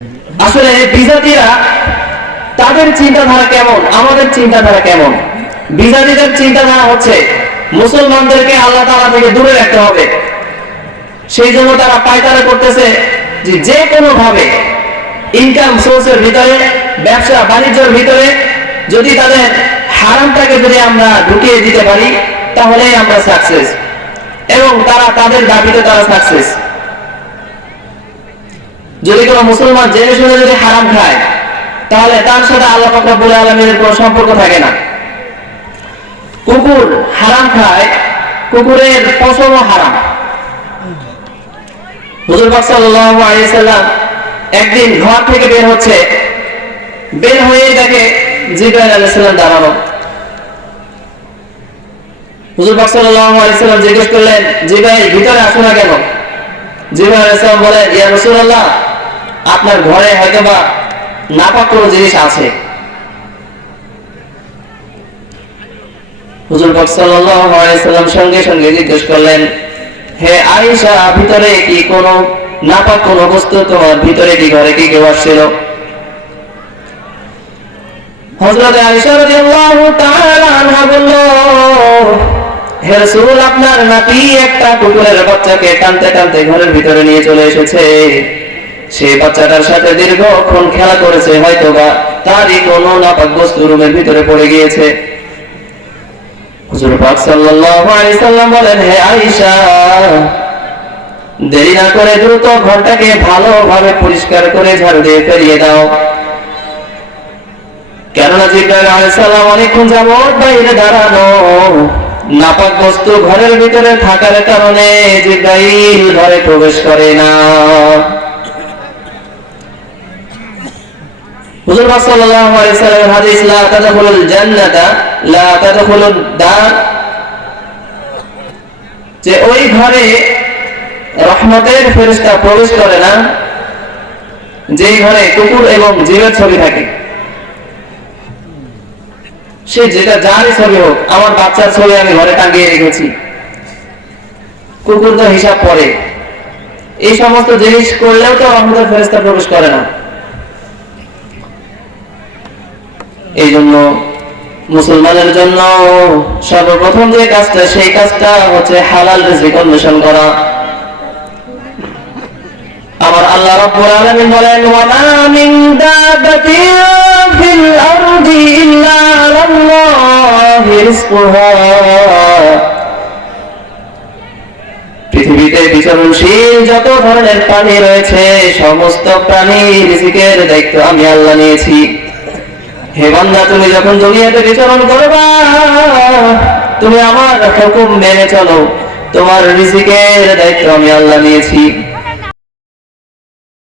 আসলে বিজাতিরা তাদের চিন্তাধারা কেমন, আমাদের চিন্তাধারা কেমন? বিজাতিদের চিন্তাধারা হচ্ছে মুসলমানদেরকে আল্লাহ তাআলা থেকে দূরে রাখতে হবে। সেই জন্য তারা পায়তারা করতেছে যে কোনো ভাবে ইনকাম সোর্সের ভিতরে, ব্যবসা বাণিজ্যের ভিতরে যদি তাদের হারামটাকে যদি আমরা ঢুকিয়ে দিতে পারি তাহলে আমরা সাকসেস, এবং তারা তাদের দাবিতে তারা সাকসেস। যদি কোনো মুসলমান জেনে শুনে যদি হারাম খায় তাহলে তার সাথে আল্লাহ পাক রব্বুল আলামিনের কোনো সম্পর্ক থাকে না। কুকুর হারাম খায়, কুকুরের পশমও হারাম। হুজুর পাক সাল্লাল্লাহু আলাইহি সাল্লাম একদিন ঘর থেকে বের হচ্ছে, বের হয়ে দেখে জিবরাইল আলাইহিস সালাম দাঁড়ানো। হুজুর পাক সাল্লাল্লাহু আলাইহি সাল্লাম জিজ্ঞেস করলেন, জিবরাইল ভিতরে আসো না কেন? জিবরাইল আলাইহিস সালাম বলেন, ইয়া রাসূলুল্লাহ, আপনার ঘরে হয়তোবা নাপাক কোনো জিনিস আছে। হুজুর পাক সাল্লাল্লাহু আলাইহি সাল্লাম সঙ্গে সঙ্গে জিজ্ঞেস করলেন, হে আয়েশা, ভিতরে কি কোনো নাপাক কোনো বস্তু তোমার ভিতরে কি ঘরে কি কেউ আসছিল? হযরত আয়েশা রাদিয়াল্লাহু তাআলা আনহা বলল, হে রাসূল, আপনার নাতি একটা কুকুরের বাচ্চাকে টানতে টানতে ঘরের ভিতরে নিয়ে চলে এসেছে। সেই বাচ্চাটার সাথে দীর্ঘক্ষণ খেলা করেছে, হয়তোবা তারই কোনো নাপাক বস্তু রুমের ভিতরে পড়ে গিয়েছে। হুজুর পাক সাল্লাল্লাহু আলাইহি সাল্লাম বলেন, হে আয়েশা, দেরি না করে দ্রুত ঘরটাকে ভালোভাবে পরিষ্কার করে ঝাড়ু দিয়ে ফেরিয়ে দাও, কেননা জিবরাইল আলাইহিস সালাম অনেকক্ষণ যাবত বাইরে দাঁড়ানো। নাপাক বস্তু ঘরের ভিতরে থাকার কারণে জিবরাইল ঘরে প্রবেশ করে না। হুজুর পাক সাল্লাল্লাহু আলাইহি সাল্লামের হাদিস, লা তাদখুলুল জান্নাতা লা তাদখুলুদ দার, যে ওই ঘরে রহমতের ফেরেশতা প্রবেশ করে না যে ঘরে কুকুর এবং জিনের ছবি থাকে। সে যেটা যারই ছবি হোক, আমার বাচ্চার ছবি আমি ঘরে টাঙিয়ে রেখেছি, কুকুর তো হিসাব পড়ে, এই সমস্ত জিনিস করলেও তো রহমতের ফেরেশতা প্রবেশ করে না। এই জন্য মুসলমানের জন্য সর্বপ্রথম যে কাজটা, সেই কাজটা হচ্ছে হালাল রিজিক অন্বেষণ করা। আমার আল্লাহ রাব্বুল আলামিন বলেন, ওয়া মা মিন দাবাতিন ফিল আরদি ইল্লা আলাল্লাহি রিজকুহা, পৃথিবীতে বিচরণশীল যত ধরনের প্রাণী রয়েছে সমস্ত প্রাণীর রিজিকের দায়িত্ব আমি আল্লাহ নিয়েছি। হে বান্দা, তুমি যখন দুনিয়াতে বিচরণ করবা, তুমি আমার হুকুম মেনে চলো, তোমার রিজিকের দায়িত্ব আমি আল্লাহ নিয়েছি।